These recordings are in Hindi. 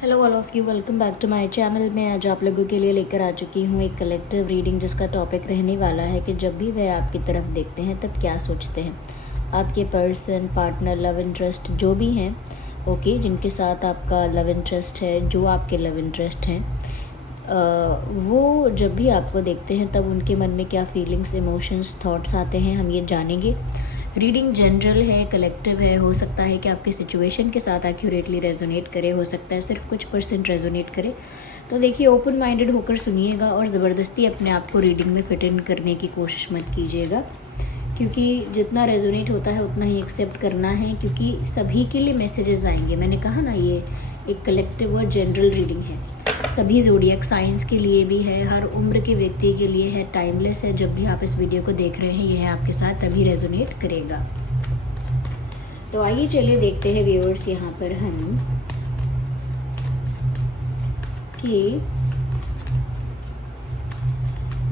Hello all of you, welcome back to my channel. मैं आज आप लोगों के लिए लेकर आ चुकी हूँ एक कलेक्टिव रीडिंग, जिसका टॉपिक रहने वाला है कि जब भी वह आपकी तरफ देखते हैं तब क्या सोचते हैं। आपके पर्सन, पार्टनर, लव इंटरेस्ट जो भी हैं, ओके, जिनके साथ आपका लव इंटरेस्ट है, जो आपके लव इंटरेस्ट हैं, वो जब भी आपको देखते हैं तब उनके मन में क्या फीलिंग्स, इमोशंस, थॉट्स आते हैं, हम ये जानेंगे। रीडिंग जनरल है, कलेक्टिव है। हो सकता है कि आपकी सिचुएशन के साथ एक्यूरेटली रेजोनेट करे, हो सकता है सिर्फ कुछ % रेजोनेट करे। तो देखिए, ओपन माइंडेड होकर सुनिएगा और ज़बरदस्ती अपने आप को रीडिंग में फिट इन करने की कोशिश मत कीजिएगा, क्योंकि जितना रेजोनेट होता है उतना ही एक्सेप्ट करना है, क्योंकि सभी के लिए मैसेजेस आएंगे। मैंने कहा ना, ये एक कलेक्टिव और जनरल रीडिंग है, सभी ज़ोडिएक साइंस के लिए भी है, हर उम्र के व्यक्ति के लिए है, टाइमलेस है। जब भी आप इस वीडियो को देख रहे हैं, यह आपके साथ तभी रेजोनेट करेगा। तो आइए चलिए देखते हैं व्यूअर्स यहाँ पर हम कि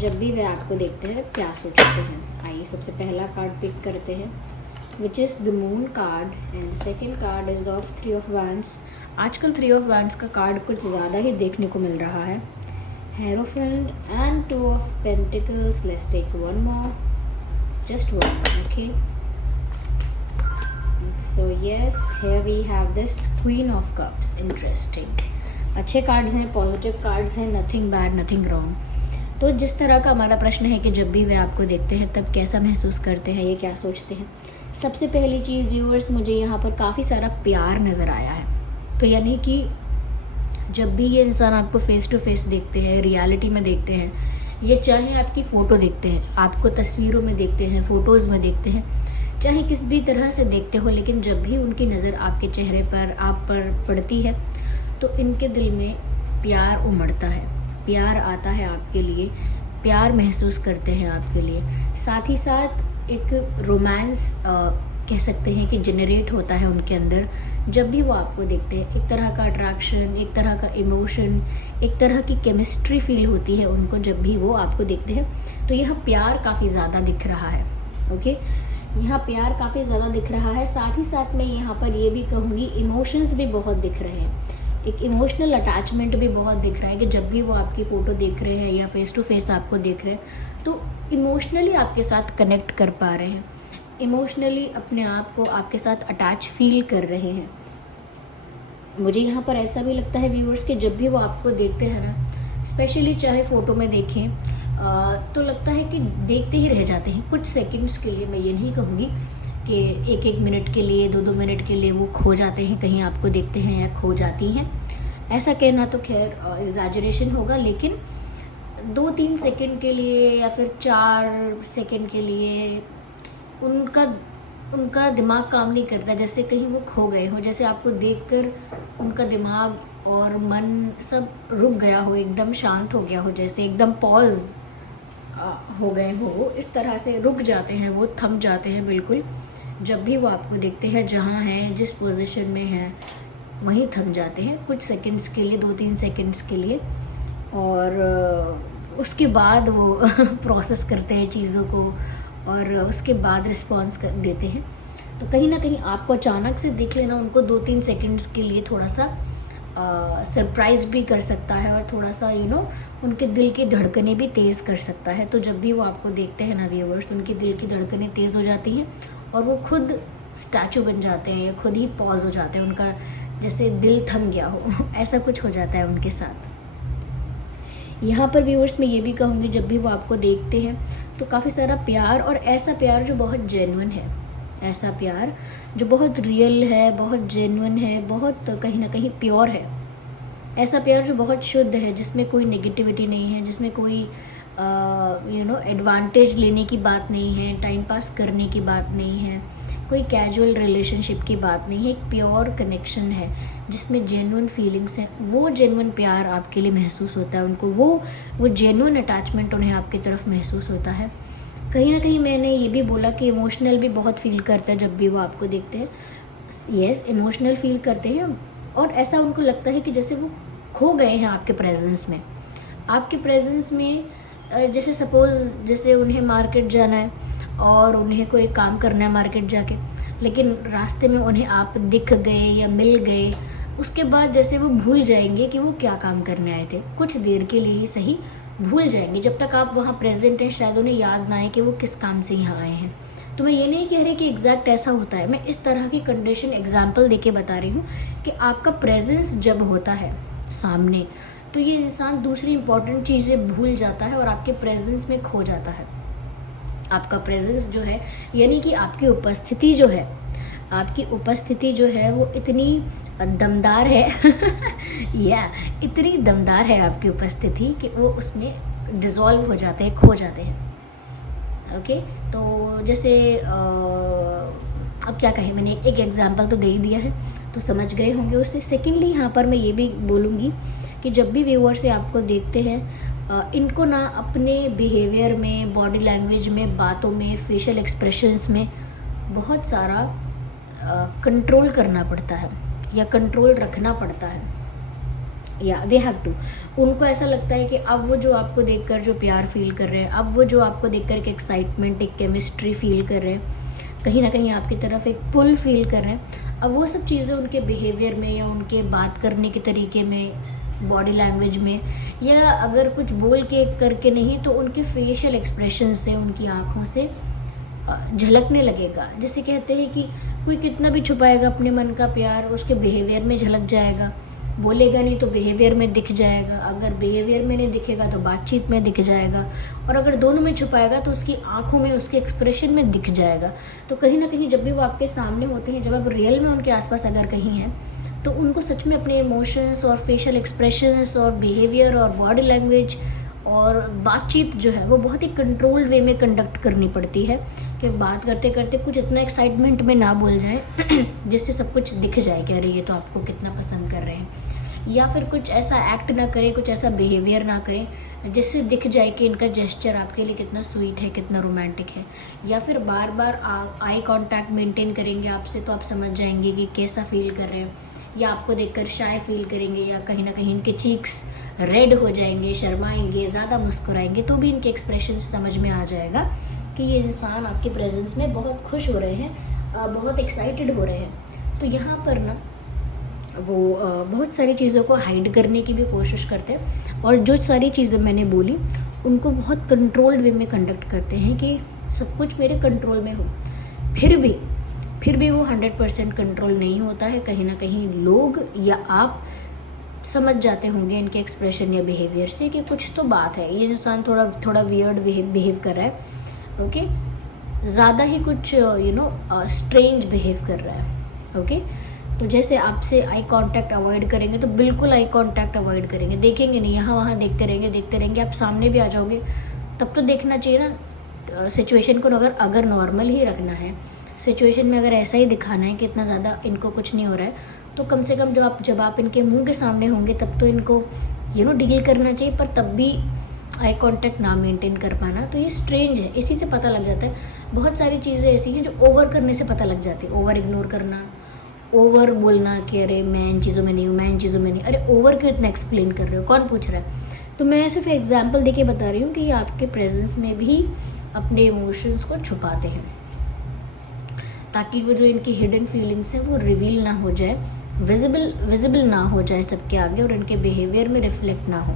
जब भी वे आपको देखते हैं क्या सोचते हैं। आइए सबसे पहला कार्ड पिक करते हैं, which is the moon card, and second card is of 3 of wands. आजकल 3 ऑफ वांड्स का कार्ड कुछ ज़्यादा ही देखने को मिल रहा है। Hierophant and 2 of pentacles. Let's take one more, just one, okay. So yes, here we have this queen of cups. Interesting, अच्छे कार्ड्स हैं, पॉजिटिव कार्ड्स हैं, नथिंग बैड, नथिंग रॉन्ग। तो जिस तरह का हमारा प्रश्न है कि जब भी वे आपको देखते हैं तब कैसा महसूस करते हैं, ये क्या सोचते हैं। सबसे पहली चीज़ व्यूअर्स, मुझे यहाँ पर काफ़ी सारा प्यार नज़र आया है। तो यानी कि जब भी ये इंसान आपको फेस टू फेस देखते हैं, रियलिटी में देखते हैं, ये चाहे आपकी फ़ोटो देखते हैं, आपको तस्वीरों में देखते हैं, फ़ोटोज़ में देखते हैं, चाहे किस भी तरह से देखते हो, लेकिन जब भी उनकी नज़र आपके चेहरे पर, आप पर पड़ती है, तो इनके दिल में प्यार उमड़ता है, प्यार आता है आपके लिए, प्यार महसूस करते हैं आपके लिए। साथ ही साथ एक रोमांस कह सकते हैं कि जनरेट होता है उनके अंदर जब भी वो आपको देखते हैं। एक तरह का अट्रैक्शन, एक तरह का इमोशन, एक तरह की केमिस्ट्री फील होती है उनको जब भी वो आपको देखते हैं। तो यह प्यार काफ़ी ज़्यादा दिख रहा है, ओके, यहाँ प्यार काफ़ी ज़्यादा दिख रहा है। साथ ही साथ मैं यहाँ पर ये भी कहूँगी, इमोशंस भी बहुत दिख रहे हैं, एक इमोशनल अटैचमेंट भी बहुत दिख रहा है कि जब भी वो आपकी फ़ोटो देख रहे हैं या फेस टू फेस आपको देख रहे हैं तो इमोशनली आपके साथ कनेक्ट कर पा रहे हैं, इमोशनली अपने आप को आपके साथ अटैच फील कर रहे हैं। मुझे यहाँ पर ऐसा भी लगता है व्यूअर्स कि जब भी वो आपको देखते हैं ना, स्पेशली चाहे फ़ोटो में देखें, तो लगता है कि देखते ही रह जाते हैं कुछ सेकंड्स के लिए। मैं ये नहीं कहूँगी कि 1-1 मिनट के लिए, 2-2 मिनट के लिए वो खो जाते हैं, कहीं आपको देखते हैं या खो जाती हैं। ऐसा कहना तो खैर एग्जैजरेशन होगा, लेकिन 2-3 सेकंड के लिए या फिर 4 सेकंड के लिए उनका दिमाग काम नहीं करता, जैसे कहीं वो खो गए हो, जैसे आपको देखकर उनका दिमाग और मन सब रुक गया हो, एकदम शांत हो गया हो, जैसे एकदम पॉज हो गए हो, वो इस तरह से रुक जाते हैं, वो थम जाते हैं बिल्कुल। जब भी वो आपको देखते हैं, जहाँ हैं, जिस पोजीशन में हैं, वहीं थम जाते हैं कुछ सेकंड्स के लिए, 2-3 सेकंड्स के लिए, और उसके बाद वो प्रोसेस करते हैं चीज़ों को और उसके बाद रिस्पॉन्स देते हैं। तो कहीं ना कहीं आपको अचानक से देख लेना उनको 2-3 सेकंड्स के लिए थोड़ा सा सरप्राइज भी कर सकता है, और थोड़ा सा उनके दिल की धड़कनें भी तेज़ कर सकता है। तो जब भी वो आपको देखते हैं ना व्यूअर्स, उनके दिल की धड़कनें तेज़ हो जाती हैं और वो खुद स्टैचू बन जाते हैं या खुद ही पॉज हो जाते हैं, उनका जैसे दिल थम गया हो ऐसा कुछ हो जाता है उनके साथ। यहाँ पर व्यूअर्स मैं ये भी कहूँगी, जब भी वो आपको देखते हैं तो काफ़ी सारा प्यार, और ऐसा प्यार जो बहुत जेन्युइन है, ऐसा प्यार जो बहुत रियल है, बहुत जेन्युइन है, बहुत कहीं ना कहीं प्योर है, ऐसा प्यार जो बहुत शुद्ध है, जिसमें कोई नेगेटिविटी नहीं है, जिसमें कोई एडवांटेज लेने की बात नहीं है, टाइम पास करने की बात नहीं है, कोई कैजुअल रिलेशनशिप की बात नहीं है। एक प्योर कनेक्शन है जिसमें जेन्युइन फीलिंग्स हैं, वो जेन्युइन प्यार आपके लिए महसूस होता है उनको, वो जेन्युइन अटैचमेंट उन्हें आपकी तरफ महसूस होता है। कहीं ना कहीं मैंने ये भी बोला कि इमोशनल भी बहुत फील करता है जब भी वो आपको देखते हैं। यस, इमोशनल फील करते हैं, और ऐसा उनको लगता है कि जैसे वो खो गए हैं आपके प्रेजेंस में, आपके प्रेजेंस में। जैसे सपोज़, जैसे उन्हें मार्केट जाना है और उन्हें कोई काम करना है मार्केट जाके, लेकिन रास्ते में उन्हें आप दिख गए या मिल गए, उसके बाद जैसे वो भूल जाएंगे कि वो क्या काम करने आए थे, कुछ देर के लिए ही सही भूल जाएंगे। जब तक आप वहाँ प्रेजेंट हैं शायद उन्हें याद ना आए कि वो किस काम से यहाँ आए हैं। तो मैं ये नहीं कह रही कि एग्जैक्ट ऐसा होता है, मैं इस तरह की कंडीशन एग्जाम्पल देके बता रही हूँ कि आपका प्रेजेंस जब होता है सामने तो ये इंसान दूसरी इंपॉर्टेंट चीज़ें भूल जाता है और आपके प्रेजेंस में खो जाता है। आपका प्रेजेंस जो है यानी कि आपकी उपस्थिति जो है, आपकी उपस्थिति जो है वो इतनी दमदार है या इतनी दमदार है आपकी उपस्थिति कि वो उसमें डिज़ोल्व हो जाते हैं, खो जाते हैं। ओके, तो जैसे अब क्या कहें, मैंने एक एग्जांपल तो दे ही दिया है तो समझ गए होंगे उससे। सेकेंडली यहाँ पर मैं ये भी बोलूँगी कि जब भी व्यूअर्स से आपको देखते हैं इनको ना अपने बिहेवियर में, बॉडी लैंग्वेज में, बातों में, फेशियल एक्सप्रेशंस में बहुत सारा कंट्रोल करना पड़ता है या कंट्रोल रखना पड़ता है, या दे हैव टू। उनको ऐसा लगता है कि अब वो जो आपको देखकर जो प्यार फील कर रहे हैं, अब वो जो आपको देखकर एक एक्साइटमेंट, एक केमिस्ट्री फील कर रहे हैं, कहीं ना कहीं आपकी तरफ एक पुल फील कर रहे हैं, अब वो सब चीज़ें उनके बिहेवियर में या उनके बात करने के तरीके में, बॉडी लैंग्वेज में, या अगर कुछ बोल के करके नहीं तो उनके फेशियल एक्सप्रेशन से, उनकी आँखों से झलकने लगेगा। जैसे कहते हैं कि कोई कितना भी छुपाएगा अपने मन का प्यार, उसके बिहेवियर में झलक जाएगा। बोलेगा नहीं तो बिहेवियर में दिख जाएगा, अगर बिहेवियर में नहीं दिखेगा तो बातचीत में दिख जाएगा, और अगर दोनों में छुपाएगा तो उसकी आंखों में, उसके एक्सप्रेशन में दिख जाएगा। तो कहीं ना कहीं जब भी वो आपके सामने होते हैं, जब आप रियल में उनके आसपास अगर कहीं हैं, तो उनको सच में अपने इमोशंस और फेशियल एक्सप्रेशंस और बिहेवियर और बॉडी लैंग्वेज और बातचीत जो है वो बहुत ही कंट्रोल्ड वे में कंडक्ट करनी पड़ती है कि बात करते करते कुछ इतना एक्साइटमेंट में ना बोल जाए जिससे सब कुछ दिख जाए कि अरे ये तो आपको कितना पसंद कर रहे हैं, या फिर कुछ ऐसा एक्ट ना करें, कुछ ऐसा बिहेवियर ना करें जिससे दिख जाए कि इनका जेस्चर आपके लिए कितना स्वीट है, कितना रोमांटिक है। या फिर बार बार आई कांटेक्ट मेंटेन करेंगे आपसे तो आप समझ जाएंगे कि कैसा फील कर रहे हैं, या आपको देखकर शाय फील करेंगे, या कहीं ना कहीं इनके चीक्स रेड हो जाएंगे, शर्माएंगे, ज़्यादा मुस्कुराएंगे, तो भी इनके एक्सप्रेशन समझ में आ जाएगा कि ये इंसान आपके प्रेजेंस में बहुत खुश हो रहे हैं, बहुत एक्साइटेड हो रहे हैं। तो यहाँ पर ना वो बहुत सारी चीज़ों को हाइड करने की भी कोशिश करते हैं, और जो सारी चीज़ें मैंने बोली उनको बहुत कंट्रोल्ड वे में कंडक्ट करते हैं कि सब कुछ मेरे कंट्रोल में हो। फिर भी वो 100% कंट्रोल नहीं होता है। कहीं ना कहीं लोग या आप समझ जाते होंगे इनके एक्सप्रेशन या बिहेवियर से कि कुछ तो बात है, ये इंसान थोड़ा वियर्ड बिहेव कर रहा है। ओके, ज़्यादा ही कुछ स्ट्रेंज बिहेव कर रहा है। ओके, तो जैसे आपसे आई कांटेक्ट अवॉइड करेंगे तो बिल्कुल आई कांटेक्ट अवॉइड करेंगे, देखेंगे नहीं, यहाँ वहाँ देखते रहेंगे, आप सामने भी आ जाओगे तब तो देखना चाहिए ना सिचुएशन को। अगर नॉर्मल ही रखना है, सिचुएशन में अगर ऐसा ही दिखाना है कि इतना ज़्यादा इनको कुछ नहीं हो रहा है, तो कम से कम जब आप इनके मुंह के सामने होंगे तब तो इनको डील करना चाहिए, पर तब भी आई कांटेक्ट ना मेंटेन कर पाना तो ये स्ट्रेंज है। इसी से पता लग जाता है। बहुत सारी चीज़ें ऐसी हैं जो ओवर करने से पता लग जाती है। ओवर इग्नोर करना, ओवर बोलना कि अरे मैं इन चीज़ों में नहीं हूँ, मैं इन चीज़ों में नहीं, अरे ओवर क्यों इतना एक्सप्लेन कर रहे हो, कौन पूछ रहा है। तो मैं सिर्फ एग्जाम्पल देके बता रही हूँ कि आपके प्रेजेंस में भी अपने इमोशंस को छुपाते हैं, ताकि वो जो इनकी हिडन फीलिंग्स हैं वो रिवील ना हो जाए, विजिबल ना हो जाए सबके आगे, और इनके बिहेवियर में रिफ्लेक्ट ना हो,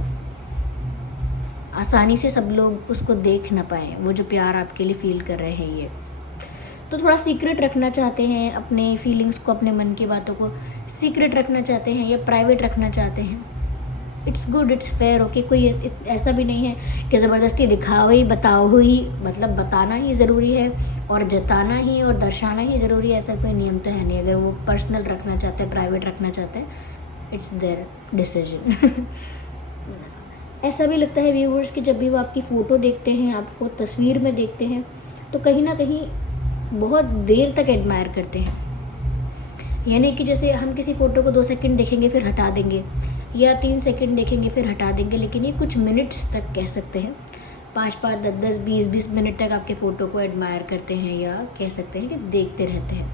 आसानी से सब लोग उसको देख ना पाएँ, वो जो प्यार आपके लिए फील कर रहे हैं। ये तो थोड़ा सीक्रेट रखना चाहते हैं, अपने फीलिंग्स को, अपने मन की बातों को सीक्रेट रखना चाहते हैं या प्राइवेट रखना चाहते हैं। It's good, it's fair. Okay, कोई ऐसा भी नहीं है कि ज़बरदस्ती दिखाओ ही, बताओ ही, मतलब बताना ही ज़रूरी है और जताना ही और दर्शाना ही ज़रूरी है, ऐसा कोई नियम तो है नहीं। अगर वो पर्सनल रखना चाहते हैं, प्राइवेट रखना चाहते हैं, इट्स देयर डिसीजन। ऐसा भी लगता है व्यूअर्स कि जब भी वो आपकी फ़ोटो देखते हैं, आपको तस्वीर में देखते हैं, तो कहीं ना कहीं बहुत देर तक एडमायर करते हैं। यानी कि जैसे हम किसी फ़ोटो को 2 सेकंड देखेंगे फिर हटा देंगे, या 3 सेकंड देखेंगे फिर हटा देंगे, लेकिन ये कुछ मिनट्स तक कह सकते हैं, 5-5, 10-10, 20-20 मिनट तक आपके फ़ोटो को एडमायर करते हैं, या कह सकते हैं कि देखते रहते हैं।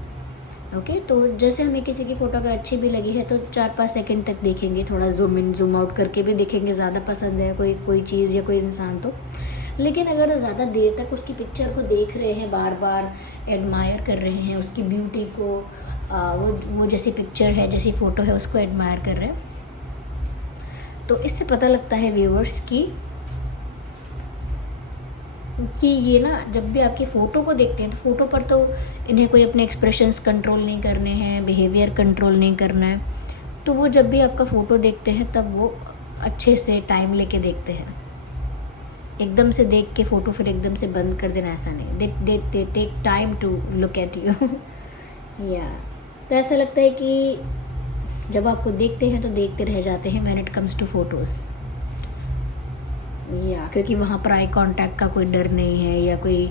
ओके, तो जैसे हमें किसी की फ़ोटो अगर अच्छी भी लगी है तो 4-5 सेकंड तक देखेंगे, थोड़ा जूम इन जूम आउट करके भी देखेंगे, ज़्यादा पसंद है कोई चीज़ या कोई इंसान तो। लेकिन अगर ज़्यादा देर तक उसकी पिक्चर को देख रहे हैं, बार बार एडमायर कर रहे हैं उसकी ब्यूटी को, वो जैसी पिक्चर है, जैसी फ़ोटो है, उसको एडमायर कर रहे हैं। तो इससे पता लगता है व्यूअर्स कि ये ना जब भी आपकी फ़ोटो को देखते हैं तो फ़ोटो पर तो इन्हें कोई अपने एक्सप्रेशंस कंट्रोल नहीं करने हैं, बिहेवियर कंट्रोल नहीं करना है। तो वो जब भी आपका फ़ोटो देखते हैं तब वो अच्छे से टाइम लेके देखते हैं। एकदम से देख के फ़ोटो फिर एकदम से बंद कर देना, ऐसा नहीं। They take time to look at you. या तो ऐसा लगता है कि जब आपको देखते हैं तो देखते रह जाते हैं when it comes to photos. या क्योंकि वहाँ पर आई कांटेक्ट का कोई डर नहीं है, या कोई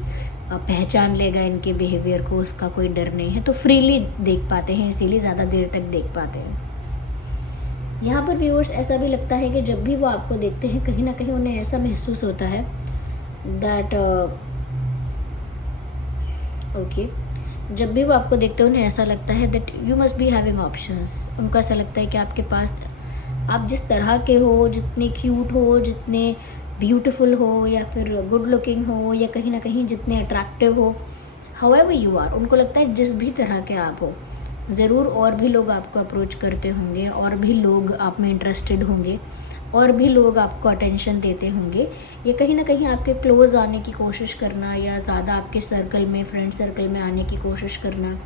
पहचान लेगा इनके बिहेवियर को, उसका कोई डर नहीं है, तो फ्रीली देख पाते हैं, इसीलिए ज़्यादा देर तक देख पाते हैं। यहाँ पर व्यूअर्स ऐसा भी लगता है कि जब भी वो आपको देखते हैं कहीं ना कहीं उन्हें ऐसा महसूस होता है दैट ओके, जब भी वो आपको देखते हैं उन्हें ऐसा लगता है that you must be having options. उनको ऐसा लगता है कि आपके पास, आप जिस तरह के हो, जितने क्यूट हो, जितने ब्यूटीफुल हो, या फिर गुड लुकिंग हो, या कहीं ना कहीं जितने अट्रैक्टिव हो, हाउएवर यू आर, उनको लगता है जिस भी तरह के आप हो, ज़रूर और भी लोग आपको अप्रोच करते होंगे, और भी लोग आप में इंटरेस्टेड होंगे, और भी लोग आपको अटेंशन देते होंगे। ये कहीं ना कहीं आपके क्लोज़ आने की कोशिश करना, या ज़्यादा आपके सर्कल में, फ्रेंड सर्कल में आने की कोशिश करना,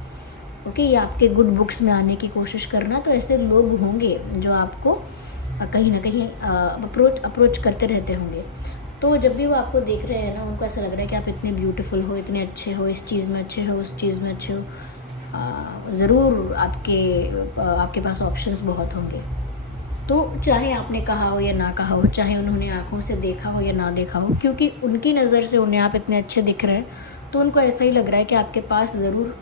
ओके, या आपके गुड बुक्स में आने की कोशिश करना। तो ऐसे लोग होंगे जो आपको कहीं ना कहीं अप्रोच करते रहते होंगे। तो जब भी वो आपको देख रहे हैं ना, उनको ऐसा लग रहा है कि आप इतने ब्यूटीफुल हो, इतने अच्छे हो, इस चीज़ में अच्छे हो, उस चीज़ में अच्छे हो, ज़रूर आपके पास ऑप्शंस बहुत होंगे। तो चाहे आपने कहा हो या ना कहा हो, चाहे उन्होंने आंखों से देखा हो या ना देखा हो, क्योंकि उनकी नज़र से उन्हें आप इतने अच्छे दिख रहे हैं, तो उनको ऐसा ही लग रहा है कि आपके पास ज़रूर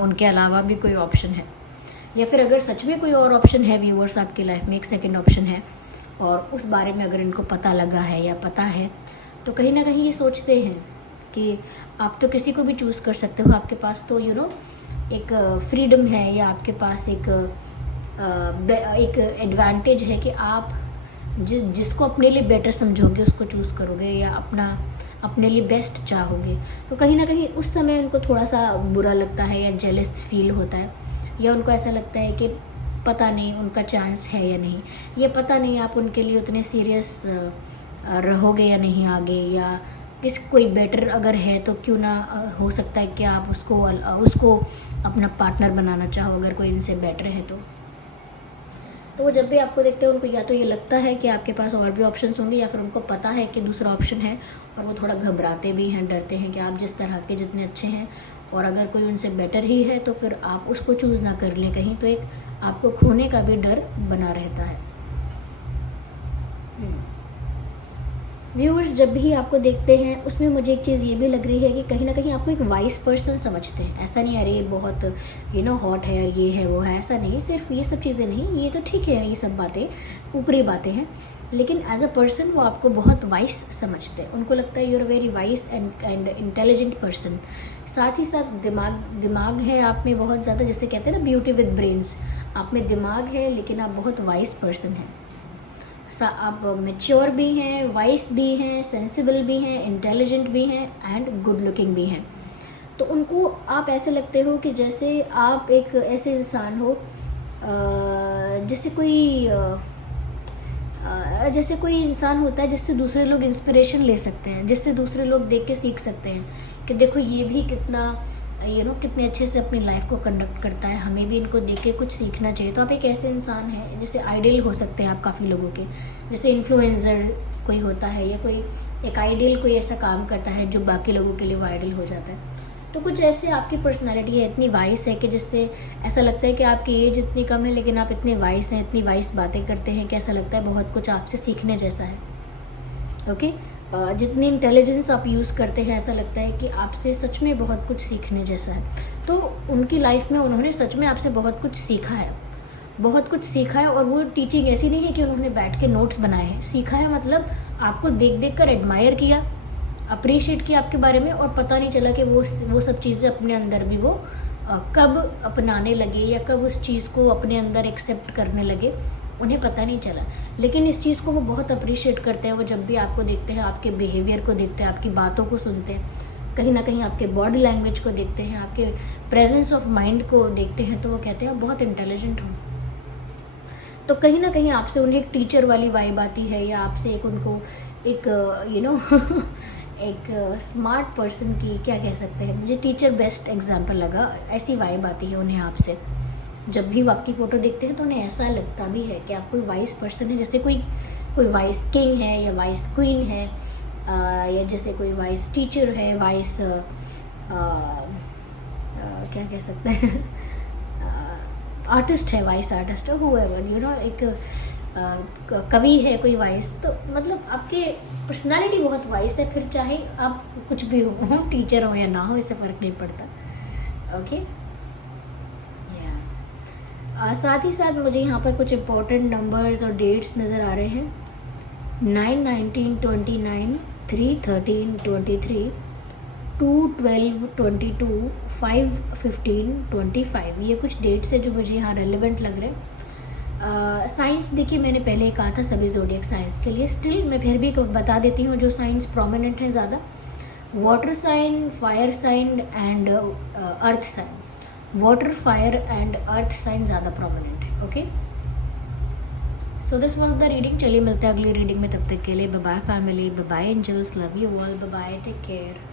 उनके अलावा भी कोई ऑप्शन है। या फिर अगर सच में कोई और ऑप्शन है व्यूअर्स आपकी लाइफ में, एक सेकंड ऑप्शन है, और उस बारे में अगर इनको पता लगा है या पता है, तो कहीं ना कहीं ये सोचते हैं कि आप तो किसी को भी चूज़ कर सकते हो, आपके पास तो एक फ्रीडम है, या आपके पास एक एडवांटेज है कि आप जिसको अपने लिए बेटर समझोगे उसको चूज़ करोगे, या अपने लिए बेस्ट चाहोगे। तो कहीं ना कहीं उस समय उनको थोड़ा सा बुरा लगता है, या जेलस फील होता है, या उनको ऐसा लगता है कि पता नहीं उनका चांस है या नहीं, या पता नहीं आप उनके लिए उतने सीरियस रहोगे या नहीं आगे, या कोई बेटर अगर है तो क्यों ना हो सकता है कि आप उसको अपना पार्टनर बनाना चाहो, अगर कोई इनसे बेटर है तो वो जब भी आपको देखते हैं उनको या तो ये लगता है कि आपके पास और भी ऑप्शंस होंगे, या फिर उनको पता है कि दूसरा ऑप्शन है, और वो थोड़ा घबराते भी हैं, डरते हैं कि आप जिस तरह के जितने अच्छे हैं, और अगर कोई उनसे बेटर ही है तो फिर आप उसको चूज़ ना कर लें कहीं, तो एक आपको खोने का भी डर बना रहता है। व्यूअर्स जब भी आपको देखते हैं उसमें मुझे एक चीज़ ये भी लग रही है कि कहीं ना कहीं आपको एक वाइस पर्सन समझते हैं। ऐसा नहीं अरे बहुत हॉट है, ये है वो है, ऐसा नहीं। सिर्फ ये सब चीज़ें नहीं, ये तो ठीक है, ये सब बातें ऊपरी बातें हैं, लेकिन एज अ पर्सन वो आपको बहुत वाइस समझते हैं। उनको लगता है you are very wise and intelligent person. साथ ही साथ दिमाग है आप में बहुत ज़्यादा, जैसे कहते हैं ना ब्यूटी विद ब्रेन्स, आप में दिमाग है लेकिन आप बहुत वाइस पर्सन हैं। आप मैच्योर भी हैं, वाइस भी हैं, सेंसिबल भी हैं, इंटेलिजेंट भी हैं एंड गुड लुकिंग भी हैं। तो उनको आप ऐसे लगते हो कि जैसे आप एक ऐसे इंसान हो जैसे कोई इंसान होता है जिससे दूसरे लोग इंस्पिरेशन ले सकते हैं, जिससे दूसरे लोग देख के सीख सकते हैं कि देखो ये भी कितना कितने अच्छे से अपनी लाइफ को कंडक्ट करता है, हमें भी इनको देख के कुछ सीखना चाहिए। तो आप एक ऐसे इंसान हैं जैसे आइडियल हो सकते हैं आप काफ़ी लोगों के, जैसे इन्फ्लुएंसर कोई होता है, या कोई एक आइडियल कोई ऐसा काम करता है जो बाकी लोगों के लिए वो आइडियल हो जाता है। तो कुछ ऐसे आपकी पर्सनालिटी है, इतनी वाइस है कि जिससे ऐसा लगता है कि आपकी एज इतनी कम है लेकिन आप इतने वाइस हैं, इतनी वाइस बातें करते हैं कि ऐसा लगता है बहुत कुछ आपसे सीखने जैसा है। ओके, जितनी इंटेलिजेंस आप यूज़ करते हैं ऐसा लगता है कि आपसे सच में बहुत कुछ सीखने जैसा है। तो उनकी लाइफ में उन्होंने सच में आपसे बहुत कुछ सीखा है, बहुत कुछ सीखा है। और वो टीचिंग ऐसी नहीं है कि उन्होंने बैठ के नोट्स बनाए हैं, सीखा है मतलब आपको देख देख कर एडमायर किया, अप्रिशिएट किया आपके बारे में, और पता नहीं चला कि वो सब चीज़ें अपने अंदर भी वो कब अपनाने लगे या कब उस चीज़ को अपने अंदर एक्सेप्ट करने लगे, उन्हें पता नहीं चला। लेकिन इस चीज़ को वो बहुत अप्रिशिएट करते हैं। वो जब भी आपको देखते हैं, आपके बिहेवियर को देखते हैं, आपकी बातों को सुनते हैं, कहीं ना कहीं आपके बॉडी लैंग्वेज को देखते हैं, आपके प्रेजेंस ऑफ माइंड को देखते हैं, तो वो कहते हैं आप बहुत इंटेलिजेंट हो। तो कहीं ना कहीं आपसे उन्हें एक टीचर वाली वाइब आती है, या आपसे एक उनको एक एक स्मार्ट पर्सन की, क्या कह सकते हैं, मुझे टीचर बेस्ट एग्जांपल लगा, ऐसी वाइब आती है उन्हें आपसे। जब भी वो आपकी फ़ोटो देखते हैं तो उन्हें ऐसा लगता भी है कि आप कोई वाइस पर्सन है, जैसे कोई वाइस किंग है या वाइस क्वीन है, या जैसे कोई वाइस टीचर है, वाइस क्या कह सकते हैं, आर्टिस्ट है, वाइस आर्टिस्ट है, हुएवर एक कवि है कोई वाइस। तो मतलब आपके पर्सनालिटी बहुत वाइस है, फिर चाहे आप कुछ भी हो, टीचर हो या ना हो, इससे फ़र्क नहीं पड़ता। ओके, साथ ही साथ मुझे यहाँ पर कुछ इम्पोर्टेंट नंबर्स और डेट्स नज़र आ रहे हैं। 9, 19, 29, 3, 13, 23, 2, 12, 22, 5, 15, 25, ये कुछ डेट्स है जो मुझे यहाँ रेलिवेंट लग रहे हैं। साइंस देखिए, मैंने पहले कहा था सभी ज़ोडिएक साइंस के लिए, स्टिल मैं फिर भी बता देती हूँ जो साइंस प्रोमिनेंट है ज़्यादा, water sign, fire sign and earth sign. Water, fire and earth sign ज़्यादा प्रोमिनेंट है। Okay, so this was the reading. चलिए मिलते हैं अगली रीडिंग में, तब तक के लिए bye bye family, bye bye angels, love you all, bye bye, take care.